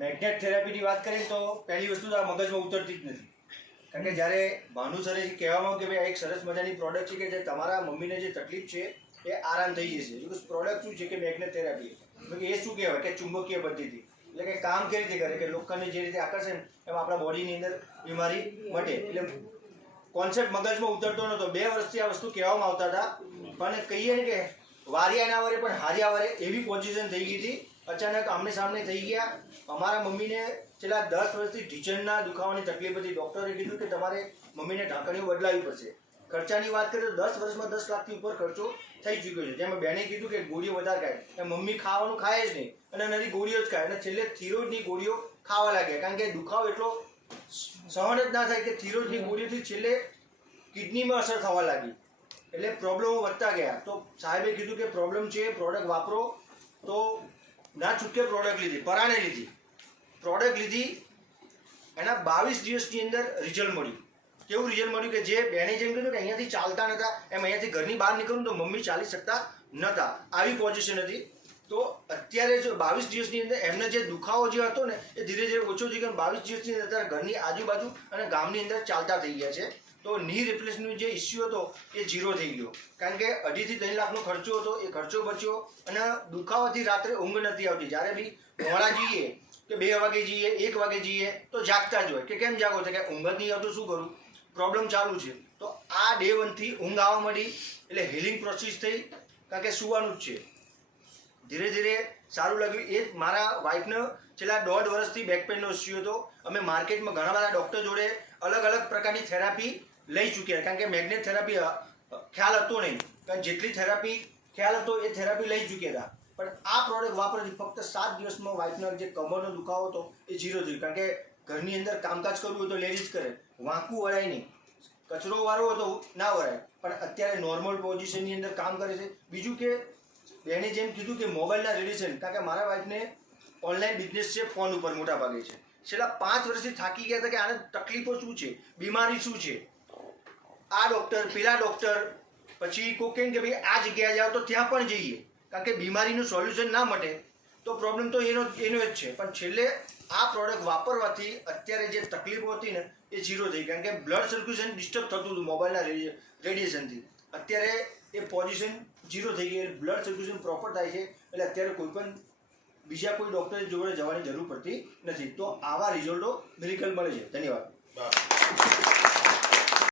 Magnet થેરાપીની વાત કરીએ તો પહેલી વસ્તુ તો આ મગજમાં ઉતરતી જ નથી. કારણ કે જ્યારે ભાનુસરે કહેવામાં કે ભાઈ આ એક સરસ મજાની પ્રોડક્ટ છે કે જે તમારા મમ્મીને જે તકલીફ છે એ આરામ થઈ જશે. બીકોઝ પ્રોડક્ટ શું છે કે મેગ્નેટ થેરાપી, એ શું કહેવાય કે ચુંબકીય પદ્ધતિ, એટલે કે કામ કેવી રીતે કરે કે લોકોને જે રીતે આકર્ષે એમ આપણા બોડીની અંદર બીમારી મટે. એટલે કોન્સેપ્ટ મગજમાં ઉતરતો નહોતો. 2 વર્ષથી આ વસ્તુ કહેવામાં આવતા હતા, પણ કહીએ ને કે વારિયા ના વરે પણ હાર્યા વરે એવી પોઝિશન થઈ ગઈ હતી. અચાનક આમને સામને થઈ ગયા. અમારા મમ્મીને છેલ્લા 10 વર્ષથી ઢીંચણના દુખાવાની તકલીફ હતી. ડૉક્ટરે કીધું કે તમારે મમ્મીને ઢાંકણીઓ બદલાવી પડશે. ખર્ચાની વાત કરીએ તો 10 વર્ષમાં 10 લાખથી ઉપર ખર્ચો થઈ ચૂક્યો છે. જેમાં બેને કીધું કે ગોળીઓ વધારે ખાય, એમ મમ્મી ખાવાનું ખાય જ નહીં અને નરી ગોળીઓ જ ખાય, અને છેલ્લે થિરોઇડની ગોળીઓ ખાવા લાગ્યા. કારણ કે દુખાવો એટલો સહન જ ના થાય કે થિરોઇડની ગોળીઓથી છેલ્લે કિડનીમાં અસર થવા લાગી. એટલે પ્રોબ્લેમો વધતા ગયા. તો સાહેબે કીધું કે પ્રોબ્લેમ છે, પ્રોડક્ટ વાપરો. તો ના છૂટકે પ્રોડક્ટ લીધી, પરાણે લીધી. પ્રોડક્ટ લીધી, એના 22 દિવસની અંદર રિઝલ્ટ મળ્યું. કેવું રિઝલ્ટ મળ્યું કે જે બેને જેમ કીધું કે અહીંયાથી ચાલતા નહોતા, એમ અહીંયાથી ઘરની બહાર નીકળું તો મમ્મી ચાલી શકતા નહોતા, આવી પોઝિશન હતી. તો અત્યારે જો 22 દિવસની અંદર એમને જે દુખાવો જે હતો ને એ ધીરે ધીરે ઓછો થઈ ગયો. 22 દિવસની અંદર અત્યારે ઘરની આજુબાજુ અને ગામની અંદર ચાલતા થઈ ગયા છે. તો ની રિપ્લેસમેન્ટ જે ઇસ્યુ હતો એ 0 થઈ ગયો. કારણ કે 2.5 થી 3 લાખનો ખર્ચો હતો, એ ખર્ચો બચ્યો. અને દુખાવાથી રાત્રે ઊંઘ નથી આવતી. જ્યારે બી મોડા જઈએ કે 2 વાગે જઈએ, 1 વાગે જઈએ તો જાગતા જ હોય કે કેમ જાગો છે કે ઊંઘ જ નહીં આવતું, શું કરું, પ્રોબ્લેમ ચાલુ છે. તો આ ડે 1 થી ઊંઘ આવવા માંડી. એટલે હિલિંગ પ્રોસેસ થઈ, કારણ કે સુવાનું જ છે. ધીરે ધીરે સારું લાગ્યું. એ મારા વાઈફને છેલ્લા 1.5 વર્ષથી બેક પેનનો ઇસ્યુ હતો. અમે માર્કેટમાં ઘણા બધા ડૉક્ટર જોડે અલગ અલગ પ્રકારની થેરાપી લઈ ચૂક્યા. કારણ કે મેગ્નેટ થેરાપી ખ્યાલ હતો નહીં, કારણ જેટલી થેરાપી ખ્યાલ હતો એ થેરાપી લઈ ચૂક્યા હતા. પણ આ પ્રોડક્ટ વાપરવાથી ફક્ત 7 દિવસમાં વાઈફનો જે કમરનો દુખાવો હતો એ 0 થયો. કારણ કે ઘરની અંદર કામકાજ કરવું હોય તો લેડીઝ કરે, વાંકું વળાય નહીં, કચરો વાળવો તો ના વળાય, પણ અત્યારે નોર્મલ પોઝિશનની અંદર કામ કરે છે. બીજું કે બેને જેમ કીધું કે મોબાઈલના રેડિએશન, કારણ કે મારા વાઈફને ઓનલાઈન બિઝનેસ છે, ફોન ઉપર મોટા ભાગે છે. છેલ્લા 5 વર્ષથી થાકી ગયા હતા કે આને તકલીફો શું છે, બીમારી શું છે, આ ડૉક્ટર પેલા ડૉક્ટર, પછી કોઈ કહે કે ભાઈ આ જગ્યાએ જાઓ તો ત્યાં પણ જઈએ. કારણ કે બીમારીનું સોલ્યુશન ના મળે તો પ્રોબ્લેમ તો એનો જ છે. પણ છેલ્લે આ પ્રોડક્ટ વાપરવાથી અત્યારે જે તકલીફો હતી ને એ 0 થઈ. કારણ કે બ્લડ સર્ક્યુલેશન ડિસ્ટર્બ થતું હતું મોબાઈલના રેડિયેશનથી. અત્યારે એ પોઝિશન 0 થઈ ગઈ. બ્લડ સર્ક્યુલેશન પ્રોપર થાય છે. એટલે અત્યારે કોઈ પણ બીજા કોઈ ડૉક્ટર જોડે જવાની જરૂર પડતી નથી. તો આવા રિઝલ્ટો મિરેકલ મળે છે. ધન્યવાદ.